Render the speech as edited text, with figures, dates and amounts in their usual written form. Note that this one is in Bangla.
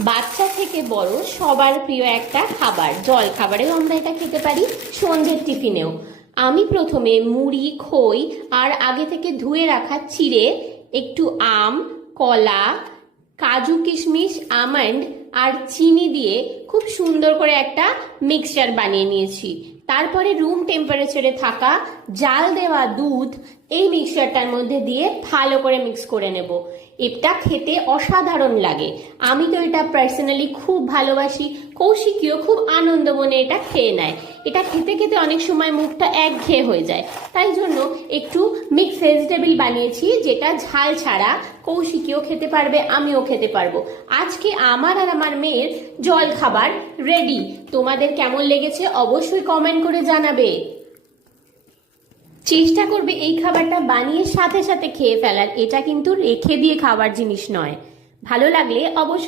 বাচ্চা থেকে বড় সবার প্রিয় একটা খাবার, জল খাবারেও আমরা এটা খেতে পারি, সন্ধ্যের টিফিনেও। আমি প্রথমে মুড়ি, খই আর আগে থেকে ধুয়ে রাখা চিড়ে, একটু আম, কলা, কাজু কিশমিশ, আমন্ড আর চিনি দিয়ে খুব সুন্দর করে একটা মিক্সচার বানিয়ে নিয়েছি। তারপরে রুম টেম্পারেচারে থাকা জাল দেওয়া দুধ এই মিক্সচারটার মধ্যে দিয়ে ভালো করে মিক্স করে নেব। এটা খেতে অসাধারণ লাগে। আমি তো এটা পার্সোনালি খুব ভালোবাসি, কৌশিকীও খুব আনন্দ মনে এটা খেয়ে নেয়। এটা খেতে খেতে অনেক সময় মুখটা একঘেয়ে হয়ে যায়, তাই জন্য একটু মিক্স ভেজিটেবল বানিয়েছি, যেটা ঝাল ছাড়া। কৌশিকীও খেতে পারবে, আমিও খেতে পারবো। আজকে আমার আর আমার মেয়ের জল খাবার রেডি। তোমাদের কেমন লেগেছে অবশ্যই কমেন্ট করে জানাবে। চেষ্টা করবে এই খাবারটা বানিয়ে সাথে সাথে খেয়ে ফেলার। এটা কিন্তু রেখে দিয়ে খাবার জিনিস নয়। ভালো লাগলে অবশ্যই